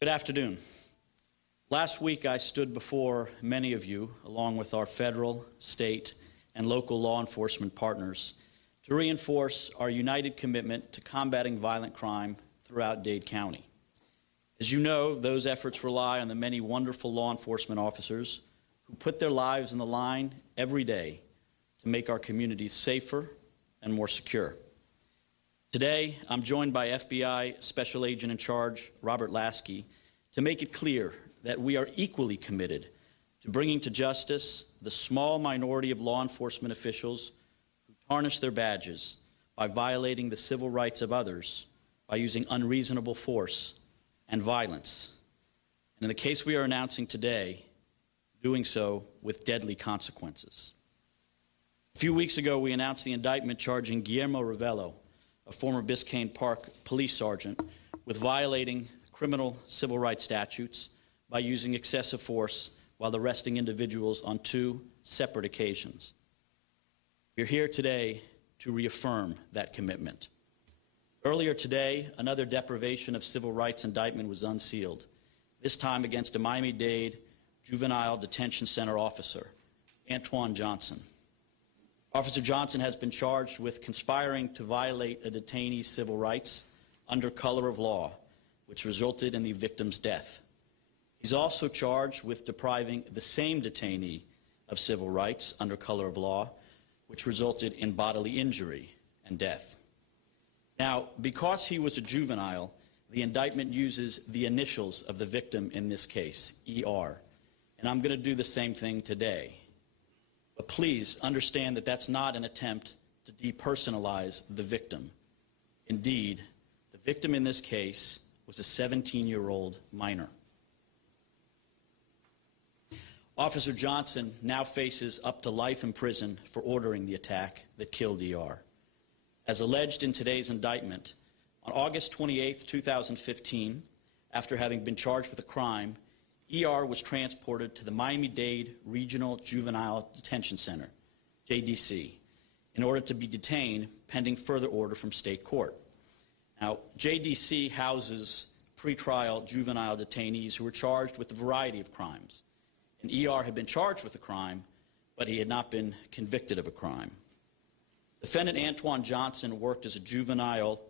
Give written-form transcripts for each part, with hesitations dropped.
Good afternoon. Last week I stood before many of you, along with our federal, state, and local law enforcement partners, to reinforce our united commitment to combating violent crime throughout Dade County. As you know, those efforts rely on the many wonderful law enforcement officers who put their lives on the line every day to make our communities safer and more secure. Today, I'm joined by FBI Special Agent in Charge Robert Lasky to make it clear that we are equally committed to bringing to justice the small minority of law enforcement officials who tarnish their badges by violating the civil rights of others by using unreasonable force and violence. And in the case we are announcing today, doing so with deadly consequences. A few weeks ago, we announced the indictment charging Guillermo Ravello, a former Biscayne Park police sergeant, with violating criminal civil rights statutes by using excessive force while arresting individuals on 2 separate occasions. We're here today to reaffirm that commitment. Earlier today, another deprivation of civil rights indictment was unsealed, this time against a Miami-Dade Juvenile Detention Center officer, Antwan Johnson. Officer Johnson has been charged with conspiring to violate a detainee's civil rights under color of law, which resulted in the victim's death. He's also charged with depriving the same detainee of civil rights under color of law, which resulted in bodily injury and death. Now, because he was a juvenile, the indictment uses the initials of the victim in this case, ER, and I'm going to do the same thing today. But please understand that that's not an attempt to depersonalize the victim. Indeed, the victim in this case was a 17-year-old minor. Officer Johnson now faces up to life in prison for ordering the attack that killed ER. As alleged in today's indictment, on August 28, 2015, after having been charged with a crime, ER was transported to the Miami-Dade Regional Juvenile Detention Center, JDC, in order to be detained pending further order from state court. Now, JDC houses pretrial juvenile detainees who were charged with a variety of crimes. And ER had been charged with a crime, but he had not been convicted of a crime. Defendant Antwan Johnson worked as a juvenile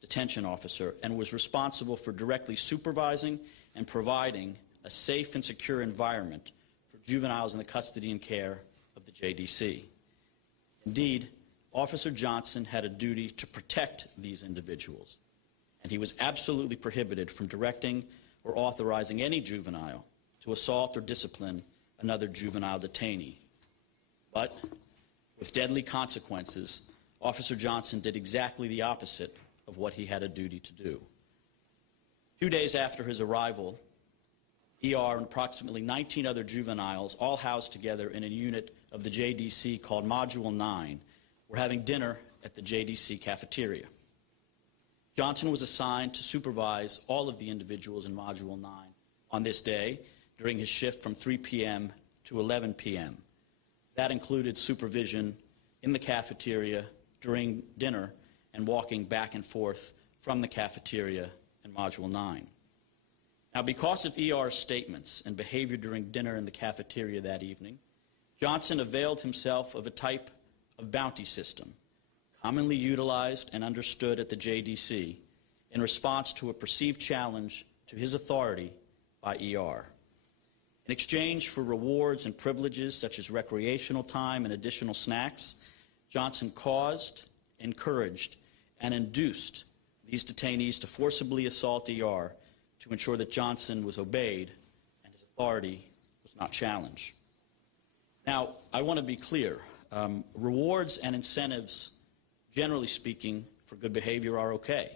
detention officer and was responsible for directly supervising and providing a safe and secure environment for juveniles in the custody and care of the JDC. Indeed, Officer Johnson had a duty to protect these individuals, and he was absolutely prohibited from directing or authorizing any juvenile to assault or discipline another juvenile detainee. But with deadly consequences, Officer Johnson did exactly the opposite of what he had a duty to do. 2 days after his arrival, ER and approximately 19 other juveniles, all housed together in a unit of the JDC called Module 9, were having dinner at the JDC cafeteria. Johnson was assigned to supervise all of the individuals in Module 9 on this day during his shift from 3 p.m. to 11 p.m. That included supervision in the cafeteria during dinner and walking back and forth from the cafeteria in Module 9. Now, because of ER's statements and behavior during dinner in the cafeteria that evening, Johnson availed himself of a type of bounty system commonly utilized and understood at the JDC in response to a perceived challenge to his authority by ER. In exchange for rewards and privileges such as recreational time and additional snacks, Johnson caused, encouraged, and induced these detainees to forcibly assault ER to ensure that Johnson was obeyed and his authority was not challenged. Now, I want to be clear. Rewards and incentives, generally speaking, for good behavior are okay.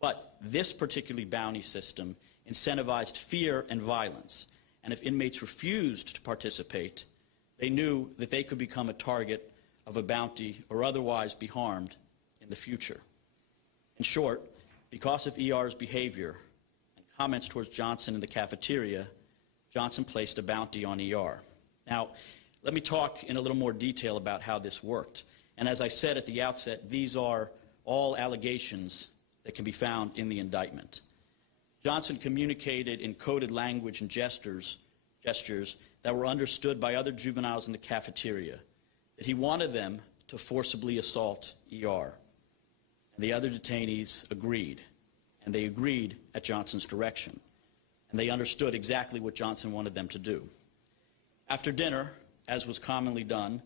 But this particular bounty system incentivized fear and violence. And if inmates refused to participate, they knew that they could become a target of a bounty or otherwise be harmed in the future. In short, because of ER's behavior and comments towards Johnson in the cafeteria, Johnson placed a bounty on ER. Now, let me talk in a little more detail about how this worked. And as I said at the outset, these are all allegations that can be found in the indictment. Johnson communicated in coded language and gestures that were understood by other juveniles in the cafeteria, that he wanted them to forcibly assault ER. And the other detainees agreed, and they agreed at Johnson's direction, and they understood exactly what Johnson wanted them to do. After dinner, as was commonly done,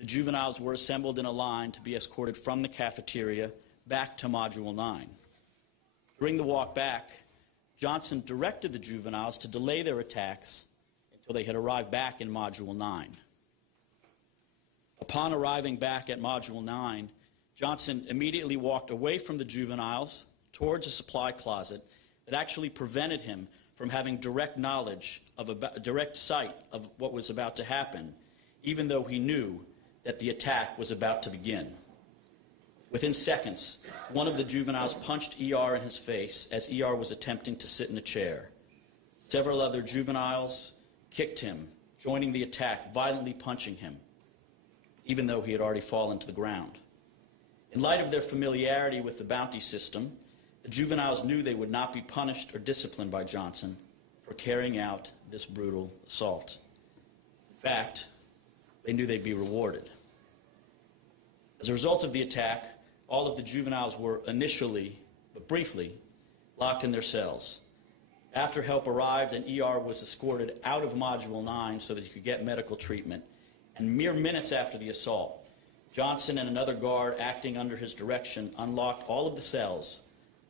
the juveniles were assembled in a line to be escorted from the cafeteria back to Module 9. During the walk back, Johnson directed the juveniles to delay their attacks until they had arrived back in Module 9. Upon arriving back at Module 9, Johnson immediately walked away from the juveniles towards a supply closet that actually prevented him from having direct knowledge of direct sight of what was about to happen, even though he knew that the attack was about to begin. Within seconds, one of the juveniles punched ER in his face as ER was attempting to sit in a chair. Several other juveniles kicked him, joining the attack, violently punching him, even though he had already fallen to the ground. In light of their familiarity with the bounty system, the juveniles knew they would not be punished or disciplined by Johnson for carrying out this brutal assault. In fact, they knew they'd be rewarded. As a result of the attack, all of the juveniles were initially, but briefly, locked in their cells. After help arrived and ER was escorted out of Module 9 so that he could get medical treatment, and mere minutes after the assault, Johnson and another guard acting under his direction unlocked all of the cells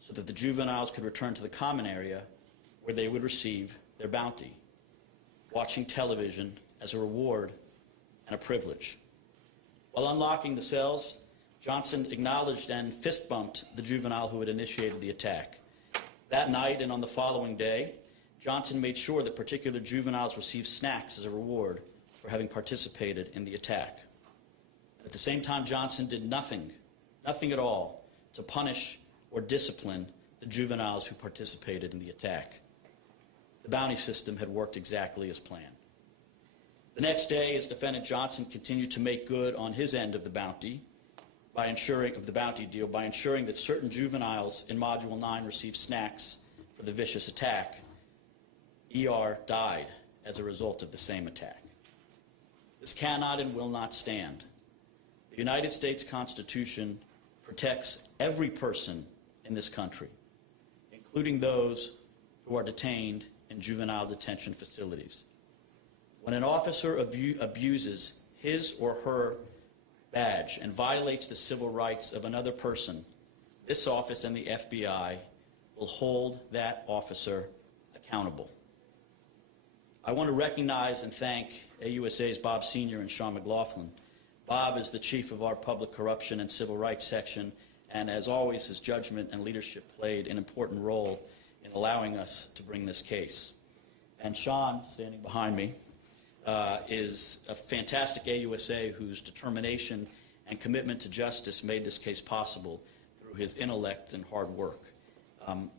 so that the juveniles could return to the common area where they would receive their bounty, watching television as a reward and a privilege. While unlocking the cells, Johnson acknowledged and fist-bumped the juvenile who had initiated the attack. That night and on the following day, Johnson made sure that particular juveniles received snacks as a reward for having participated in the attack. At the same time, Johnson did nothing at all, to punish or discipline the juveniles who participated in the attack. The bounty system had worked exactly as planned. The next day, as Defendant Johnson continued to make good on his end of the bounty deal by ensuring that certain juveniles in Module 9 received snacks for the vicious attack, ER died as a result of the same attack. This cannot and will not stand. The United States Constitution protects every person in this country, including those who are detained in juvenile detention facilities. When an officer abuses his or her badge and violates the civil rights of another person, this office and the FBI will hold that officer accountable. I want to recognize and thank AUSA's Bob Sr. and Sean McLaughlin. Bob is the chief of our Public Corruption and Civil Rights section, and as always, his judgment and leadership played an important role in allowing us to bring this case. And Sean, standing behind me, is a fantastic AUSA whose determination and commitment to justice made this case possible through his intellect and hard work.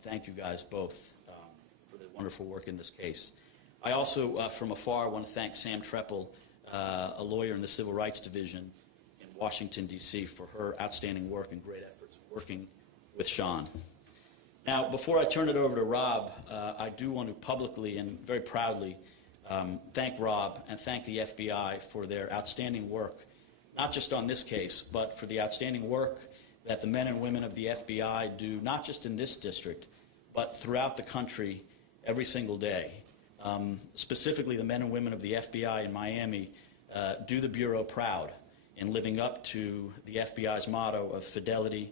Thank you guys both for the wonderful work in this case. I also, from afar, want to thank Sam Treppel, a lawyer in the Civil Rights Division in Washington, D.C., for her outstanding work and great efforts working with Sean. Now, before I turn it over to Rob, I do want to publicly and very proudly thank Rob and thank the FBI for their outstanding work, not just on this case, but for the outstanding work that the men and women of the FBI do, not just in this district, but throughout the country every single day. Specifically, the men and women of the FBI in Miami do the Bureau proud in living up to the FBI's motto of fidelity,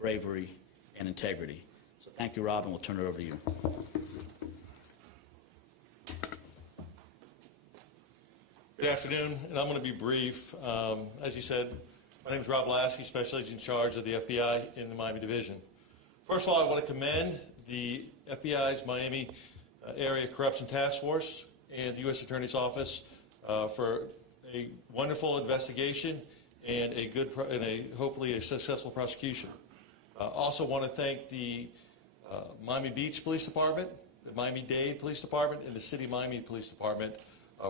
bravery, and integrity. So thank you, Rob, and we'll turn it over to you. Good afternoon, and I'm going to be brief. As you said, my name is Rob Lasky, Special Agent in charge of the FBI in the Miami Division. First of all, I want to commend the FBI's Miami Area Corruption Task Force and the U.S. Attorney's Office for a wonderful investigation and hopefully a successful prosecution. Also want to thank the Miami Beach Police Department, the Miami-Dade Police Department, and the City of Miami Police Department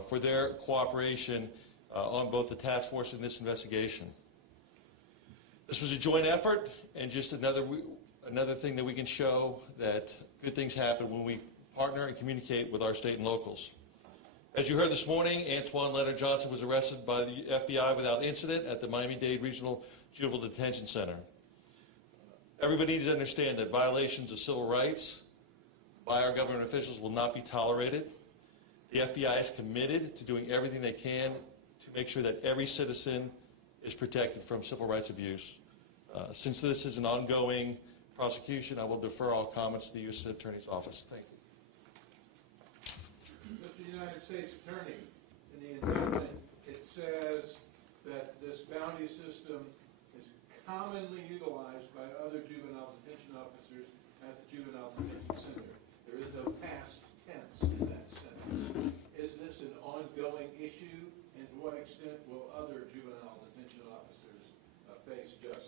for their cooperation on both the task force and this investigation. This was a joint effort, and just another thing that we can show that good things happen when we partner and communicate with our state and locals. As you heard this morning, Antwan Leonard Johnson was arrested by the FBI without incident at the Miami-Dade Regional Juvenile Detention Center. Everybody needs to understand that violations of civil rights by our government officials will not be tolerated. The FBI is committed to doing everything they can to make sure that every citizen is protected from civil rights abuse. Since this is an ongoing prosecution, I will defer all comments to the U.S. Attorney's Office. Thank you. Mr. United States Attorney, in the indictment, it says that this bounty system is commonly utilized by other juvenile detention officers at the Juvenile Detention Center. There is no past tense in that sentence. Is this an ongoing issue, and to what extent will other juvenile detention officers face justice?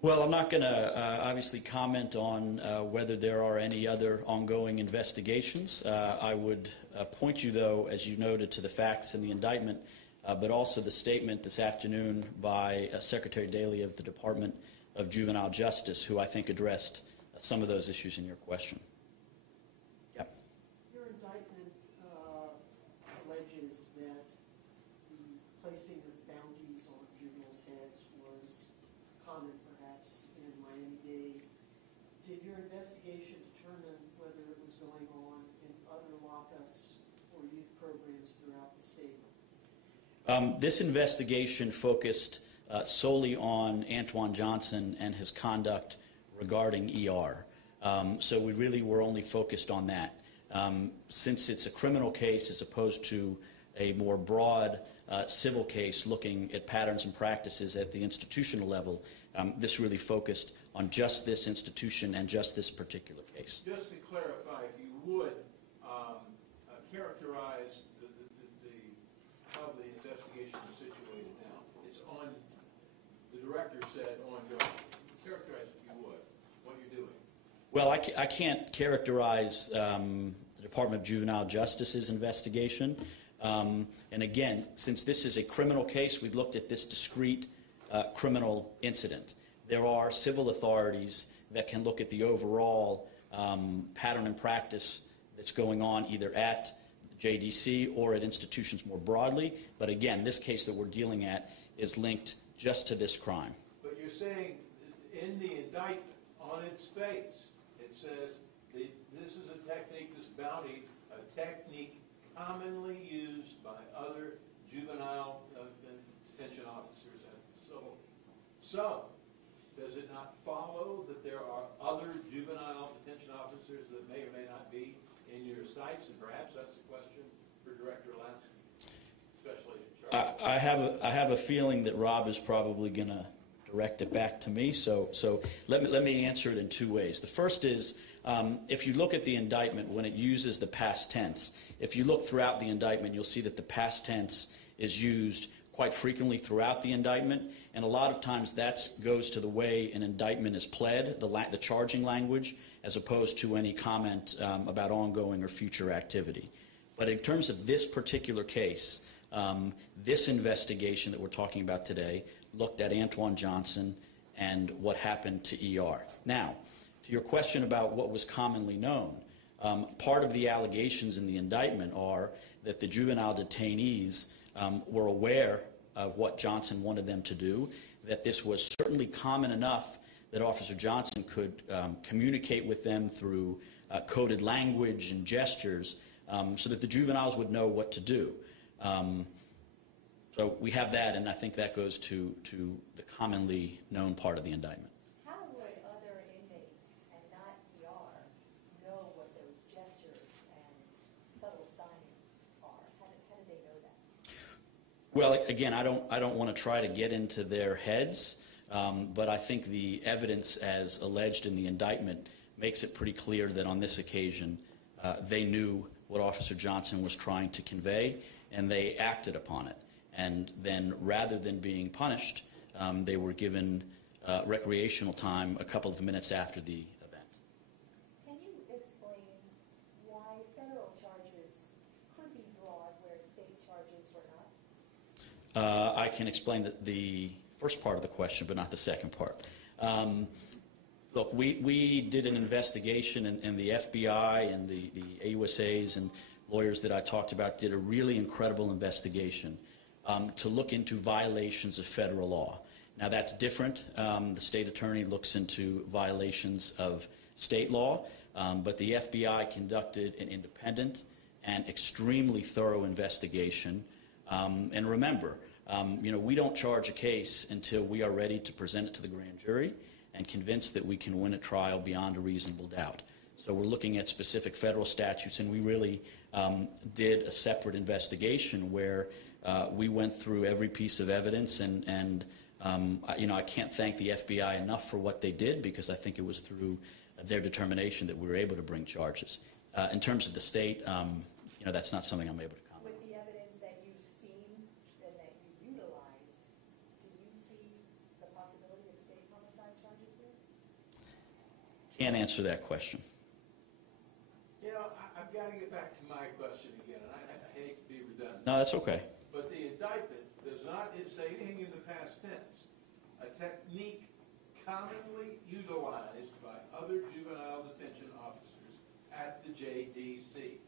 Well, I'm not going to obviously comment on whether there are any other ongoing investigations. I would point you, though, as you noted, to the facts in the indictment, but also the statement this afternoon by Secretary Daley of the Department of Juvenile Justice, who I think addressed some of those issues in your question. Yep. Your indictment alleges that the placing of bounties on juveniles' heads was common, perhaps, in Miami-Dade. Did your investigation determine whether it was going on in other lockups or youth programs throughout the state? This investigation focused solely on Antwan Johnson and his conduct regarding ER. So we really were only focused on that. Since it's a criminal case as opposed to a more broad civil case looking at patterns and practices at the institutional level, this really focused on just this institution and just this particular case. Just to clarify, if you would, characterize how the investigation is situated now. It's on, the director said ongoing. Characterize, if you would, what you're doing. Well, I can't characterize the Department of Juvenile Justice's investigation. And again, since this is a criminal case, we've looked at this discrete criminal incident. There are civil authorities that can look at the overall pattern and practice that's going on either at the JDC or at institutions more broadly. But again, this case that we're dealing at is linked just to this crime. But you're saying in the indictment, on its face, it says this is a technique, this bounty, a technique commonly used by other juvenile detention officers at the facility. So, does it not follow that there are other juvenile detention officers that may or may not be in your sights? And perhaps that's a question for Director Lasky, especially in charge. I have a feeling that Rob is probably going to direct it back to me. So let me answer it in two ways. The first is, if you look at the indictment when it uses the past tense, if you look throughout the indictment, you'll see that the past tense is used quite frequently throughout the indictment, and a lot of times that goes to the way an indictment is pled, the charging language, as opposed to any comment about ongoing or future activity. But in terms of this particular case, this investigation that we're talking about today looked at Antwan Johnson and what happened to ER. Now, to your question about what was commonly known, part of the allegations in the indictment are that the juvenile detainees were aware of what Johnson wanted them to do, that this was certainly common enough that Officer Johnson could communicate with them through coded language and gestures so that the juveniles would know what to do. So we have that, and I think that goes to the commonly known part of the indictment. How would other inmates and not ER know what those gestures and subtle signs are? How do they know that? Well, again, I don't want to try to get into their heads, but I think the evidence as alleged in the indictment makes it pretty clear that on this occasion they knew what Officer Johnson was trying to convey, and they acted upon it. And then rather than being punished, they were given recreational time a couple of minutes after the event. Can you explain why federal charges could be brought where state charges were not? I can explain the first part of the question, but not the second part. Look, we did an investigation, and the FBI and the AUSAs and lawyers that I talked about did a really incredible investigation to look into violations of federal law. Now, that's different. The state attorney looks into violations of state law, but the FBI conducted an independent and extremely thorough investigation. And remember, we don't charge a case until we are ready to present it to the grand jury and convinced that we can win a trial beyond a reasonable doubt. So we're looking at specific federal statutes, and we really did a separate investigation where we went through every piece of evidence, and I can't thank the FBI enough for what they did, because I think it was through their determination that we were able to bring charges. In terms of the state, that's not something I'm able to comment on. With the evidence that you've seen and that you utilized, do you see the possibility of state homicide charges here? Can't answer that question. I've got to get back to my question again, and I hate to be redundant. No, that's okay. But the indictment does not say anything in the past tense. A technique commonly utilized by other juvenile detention officers at the JDC.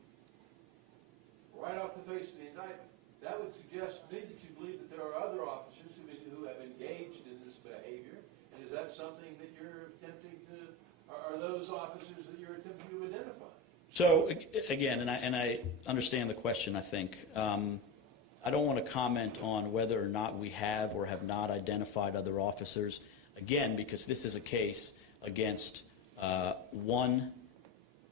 Right off the face of the indictment, that would suggest to me that you believe that there are other officers who have engaged in this behavior. And is that something that you're attempting to, are those officers that you're attempting to identify? So again, and I understand the question, I think. I don't want to comment on whether or not we have or have not identified other officers, again, because this is a case against one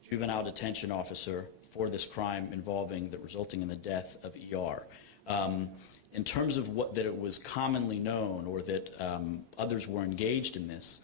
juvenile detention officer for this crime resulting in the death of ER. In terms of that it was commonly known or that others were engaged in this,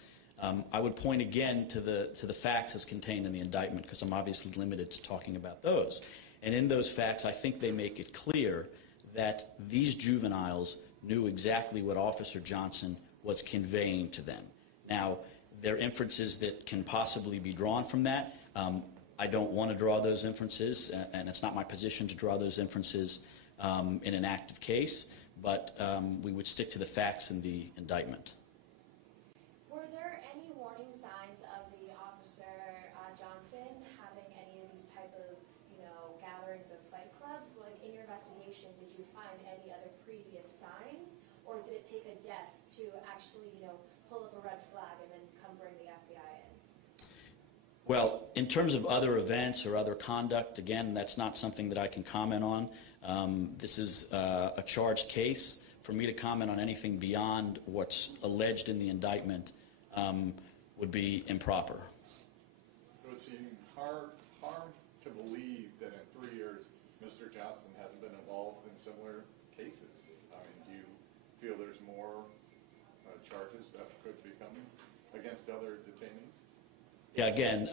I would point again to the facts as contained in the indictment, because I'm obviously limited to talking about those. And in those facts, I think they make it clear that these juveniles knew exactly what Officer Johnson was conveying to them. Now, there are inferences that can possibly be drawn from that. I don't want to draw those inferences, and it's not my position to draw those inferences in an active case, but we would stick to the facts in the indictment. Were there any warning signs of the Officer Johnson having any of these type of, gatherings of fight clubs? Like, in your investigation, did you find any other previous signs, or did it take a death to actually, pull up a red flag and then come bring the FBI in? Well, in terms of other events or other conduct, again, that's not something that I can comment on. This is a charged case. For me to comment on anything beyond what's alleged in the indictment would be improper. It would seem hard to believe that in 3 years, Mr. Johnson hasn't been involved in similar cases. I mean, do you feel there's more charges that could be coming against other detainees? Yeah, again,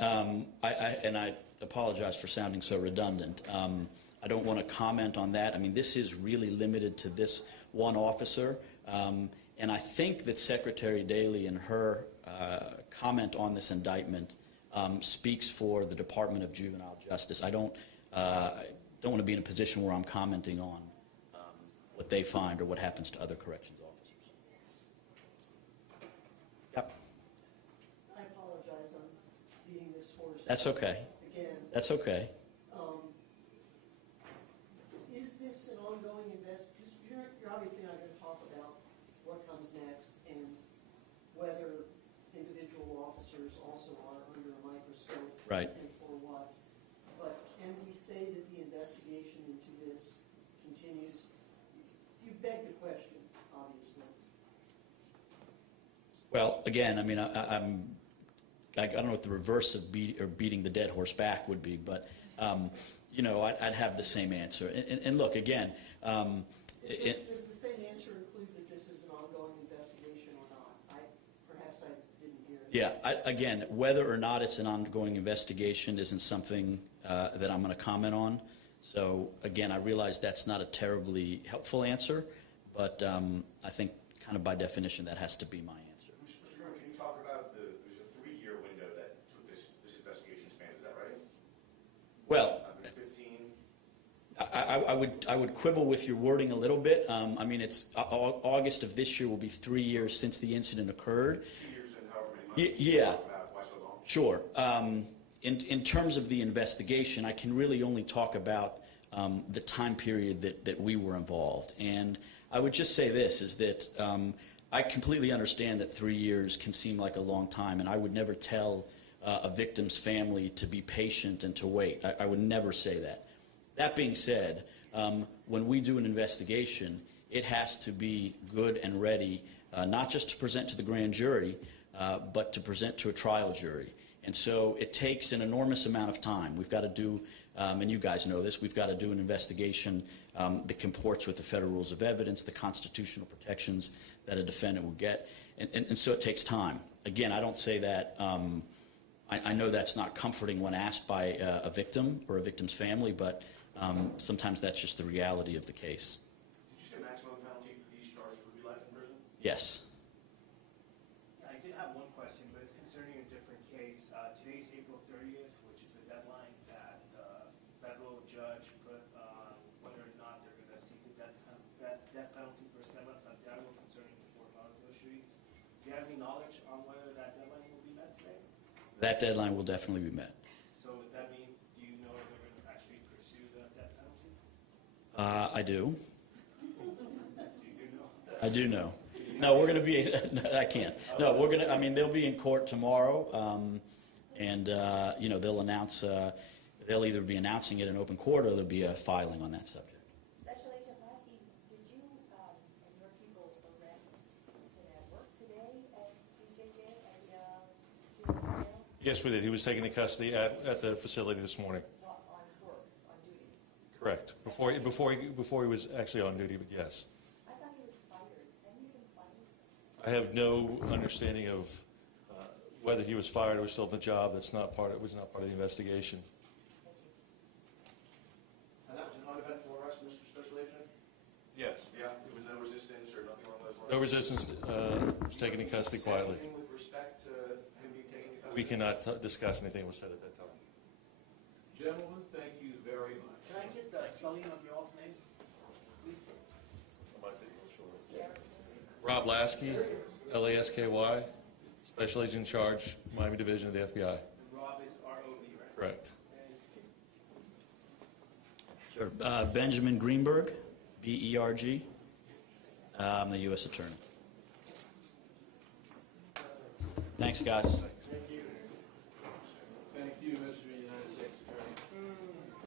I apologize for sounding so redundant. I don't want to comment on that. I mean, this is really limited to this one officer. And I think that Secretary Daley in her comment on this indictment speaks for the Department of Juvenile Justice. I don't want to be in a position where I'm commenting on what they find or what happens to other corrections officers. Yep. I apologize, I'm beating this horse. That's okay. Again. That's okay. Is this an ongoing investigation? You're obviously not going to talk about what comes next and whether individual officers also are under a microscope. Right. And for what. But can we say that the investigation into this continues? You've begged the question, obviously. Well, again, I mean, I don't know what the reverse of beating the dead horse back would be, but I'd have the same answer. And look, again, does the same answer include that this is an ongoing investigation or not? Perhaps I didn't hear it. Yeah, again, whether or not it's an ongoing investigation isn't something that I'm going to comment on. So, again, I realize that's not a terribly helpful answer, but I think kind of by definition that has to be my answer. Mr. Chairman, can you talk about there's a 3-year window that took this investigation span, is that right? Well, 15? I would quibble with your wording a little bit. I mean, it's August of this year will be 3 years since the incident occurred. 2 years and however many months. Yeah. Sure. In terms of the investigation, I can really only talk about the time period that we were involved. And I would just say this, is that I completely understand that 3 years can seem like a long time, and I would never tell a victim's family to be patient and to wait. I would never say that. That being said, when we do an investigation, it has to be good and ready, not just to present to the grand jury, but to present to a trial jury. And so it takes an enormous amount of time. We've got to do, and you guys know this, we've got to do an investigation that comports with the federal rules of evidence, the constitutional protections that a defendant will get, and so it takes time. Again, I don't say that, I know that's not comforting when asked by a victim or a victim's family, but sometimes that's just the reality of the case. Did you say maximum penalty for these charges would be life in prison? Yes. I did have one question, but it's concerning a different case. Today's April 30th, which is the deadline that the federal judge put on whether or not they're going to seek the death penalty for Esteban Santiago concerning the Fort Lauderdale shootings. Do you have any knowledge on whether that deadline will be met today? That deadline will definitely be met. So would that mean you know if they're going to actually pursue the death penalty? I do. You do know? I do know. No, we're going to be, I can't. No, we're going to, I mean, they'll be in court tomorrow, and, you know, they'll announce, they'll either be announcing it in open court or there'll be a filing on that subject. Special Agent Lasky, did you and your people arrest at work today at DJJ at the juvenile jail? Yes, we did. He was taken into custody at the facility this morning. On work, on duty? Correct. Before he was actually on duty, but yes. I thought he was fired. Hadn't he been fired? I have no understanding of whether he was fired or was still in the job. That's not part. It was not part of the investigation. And that was an uneventful arrest, Mr. Special Agent? Yes. Yeah, there was no resistance or nothing along those lines? No resistance. Was taken into custody quietly. Anything with respect to him being taken into custody? We cannot discuss anything that was said at that time. Gentlemen, thank you very much. Can I get the spelling of your all's names, please? Rob Lasky, Lasky, Special Agent in Charge, Miami Division of the FBI. And Rob is R-O-B, right? Correct. Sure. Benjamin Greenberg, B-E-R-G. I'm the U.S. Attorney. Thanks, guys.